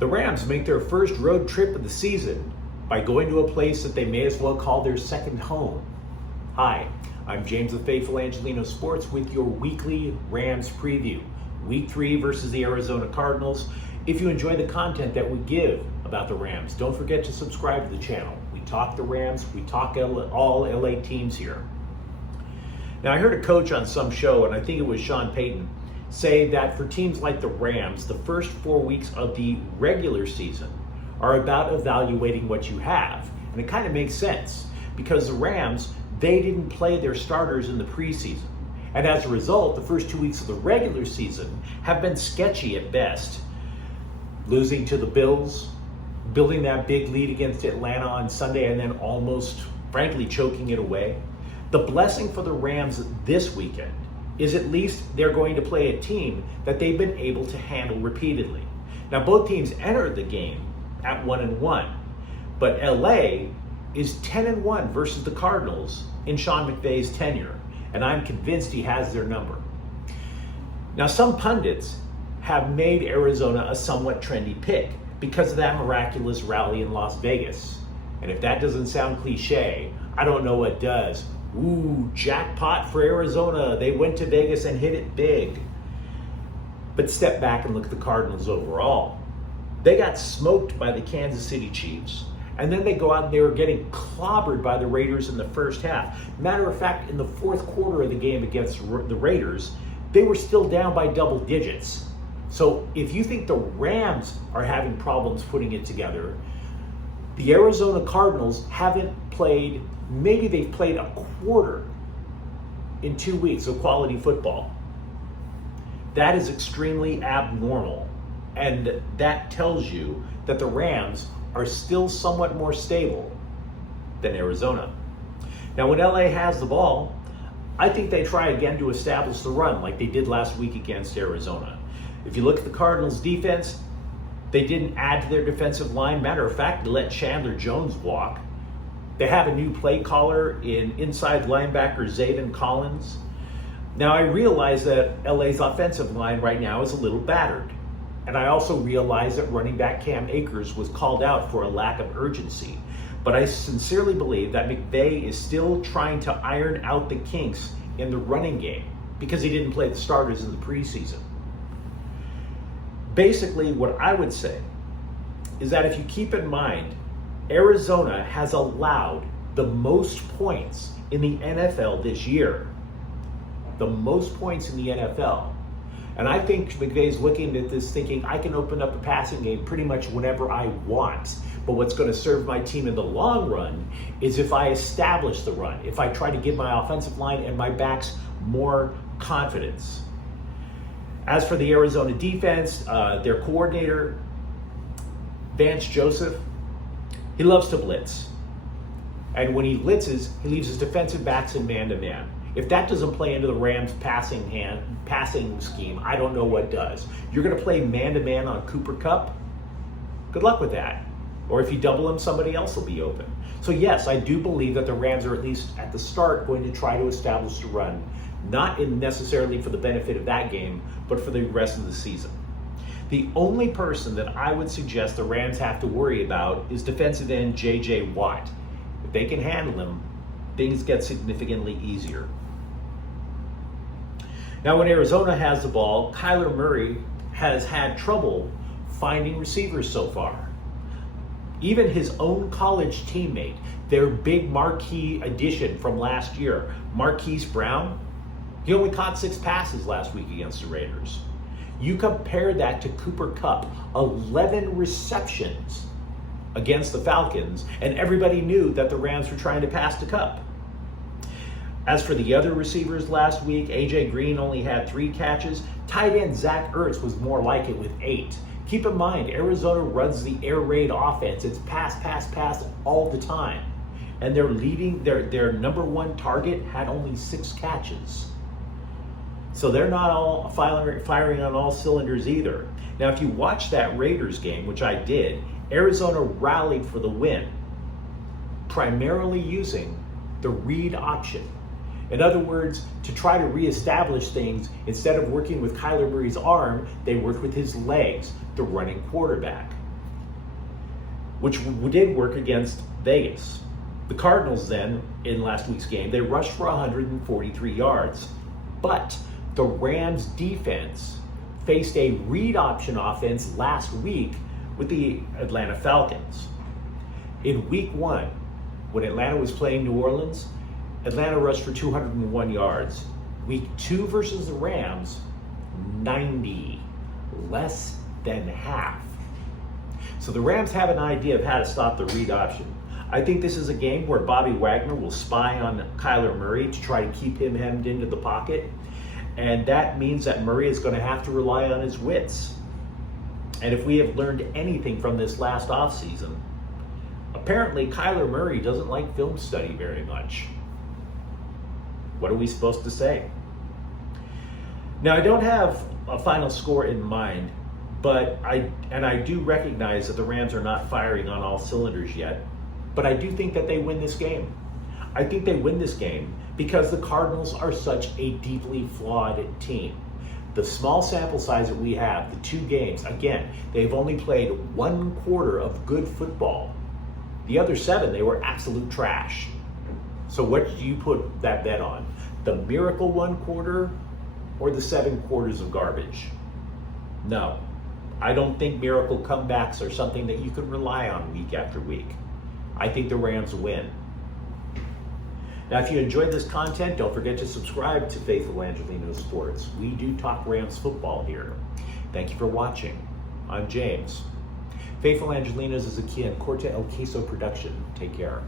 The Rams make their first road trip of the season by going to a place that they may as well call their second home. Hi, I'm James the Faithful Angelino Sports with your weekly Rams preview. Week 3 versus the Arizona Cardinals. If you enjoy the content that we give about the Rams, don't forget to subscribe to the channel. We talk the Rams, we talk all LA teams here. Now, I heard a coach on some show, and I think it was Sean Payton, say that for teams like the Rams, the first 4 weeks of the regular season are about evaluating what you have. And it kind of makes sense because the Rams, they didn't play their starters in the preseason. And as a result, the first 2 weeks of the regular season have been sketchy at best. Losing to the Bills, building that big lead against Atlanta on Sunday, and then almost, frankly, choking it away. The blessing for the Rams this weekend is at least they're going to play a team that they've been able to handle repeatedly. Now, both teams entered the game at 1-1, but LA is 10-1 versus the Cardinals in Sean McVay's tenure, and I'm convinced he has their number. Now, some pundits have made Arizona a somewhat trendy pick because of that miraculous rally in Las Vegas. And if that doesn't sound cliche, I don't know what does. Ooh, jackpot for Arizona. They went to Vegas and hit it big. But step back and look at the Cardinals overall. They got smoked by the Kansas City Chiefs, and then they go out and they were getting clobbered by the Raiders in the first half. Matter of fact, in the fourth quarter of the game against the Raiders, they were still down by double digits. So if you think the Rams are having problems putting it together, the Arizona Cardinals haven't played, maybe they've played a quarter in 2 weeks of quality football. That is extremely abnormal. And that tells you that the Rams are still somewhat more stable than Arizona. Now, when LA has the ball, I think they try again to establish the run like they did last week against Arizona. If you look at the Cardinals' defense, they didn't add to their defensive line. Matter of fact, they let Chandler Jones walk. They have a new play caller in inside linebacker Zaven Collins. Now, I realize that LA's offensive line right now is a little battered. And I also realize that running back Cam Akers was called out for a lack of urgency. But I sincerely believe that McVay is still trying to iron out the kinks in the running game because he didn't play the starters in the preseason. Basically, what I would say is that if you keep in mind, Arizona has allowed the most points in the NFL this year. The most points in the NFL. And I think McVay's looking at this thinking, I can open up a passing game pretty much whenever I want. But what's going to serve my team in the long run is if I establish the run, if I try to give my offensive line and my backs more confidence. As for the Arizona defense, their coordinator, Vance Joseph, he loves to blitz. And when he blitzes, he leaves his defensive backs in man-to-man. If that doesn't play into the Rams' passing scheme, I don't know what does. You're going to play man-to-man on Cooper Kupp? Good luck with that. Or if you double him, somebody else will be open. So yes, I do believe that the Rams are at least at the start going to try to establish the run, not necessarily for the benefit of that game, but for the rest of the season. The only person that I would suggest the Rams have to worry about is defensive end J.J. Watt. If they can handle him, things get significantly easier. Now, when Arizona has the ball, Kyler Murray has had trouble finding receivers so far. Even his own college teammate, their big marquee addition from last year, Marquise Brown, he only caught 6 passes last week against the Raiders. You compare that to Cooper Kupp, 11 receptions against the Falcons, and everybody knew that the Rams were trying to pass to Kupp. As for the other receivers last week, A.J. Green only had 3 catches. Tight end Zach Ertz was more like it with 8. Keep in mind, Arizona runs the air raid offense. It's pass, pass, pass all the time. And their number 1 target had only 6 catches. So they're not all firing on all cylinders either. Now, if you watch that Raiders game, which I did, Arizona rallied for the win, primarily using the read option. In other words, to try to reestablish things, instead of working with Kyler Murray's arm, they worked with his legs, the running quarterback. which did work against Vegas. The Cardinals then, in last week's game, they rushed for 143 yards. But the Rams defense faced a read option offense last week with the Atlanta Falcons. In week 1, when Atlanta was playing New Orleans, Atlanta rushed for 201 yards. Week 2 versus the Rams, 90, less than half. So the Rams have an idea of how to stop the read option. I think this is a game where Bobby Wagner will spy on Kyler Murray to try to keep him hemmed into the pocket. And that means that Murray is going to have to rely on his wits. And if we have learned anything from this last offseason, apparently Kyler Murray doesn't like film study very much. What are we supposed to say? Now, I don't have a final score in mind, but I do recognize that the Rams are not firing on all cylinders yet. But I do think that they win this game. I think they win this game because the Cardinals are such a deeply flawed team. The small sample size that we have, the 2 games, again, they've only played 1 quarter of good football. The other 7, they were absolute trash. So what do you put that bet on? The miracle 1 quarter or the 7 quarters of garbage? No, I don't think miracle comebacks are something that you can rely on week after week. I think the Rams win. Now, if you enjoyed this content, don't forget to subscribe to Faithful Angelino Sports. We do talk Rams football here. Thank you for watching. I'm James. Faithful Angelinos is a Corte El Queso production. Take care.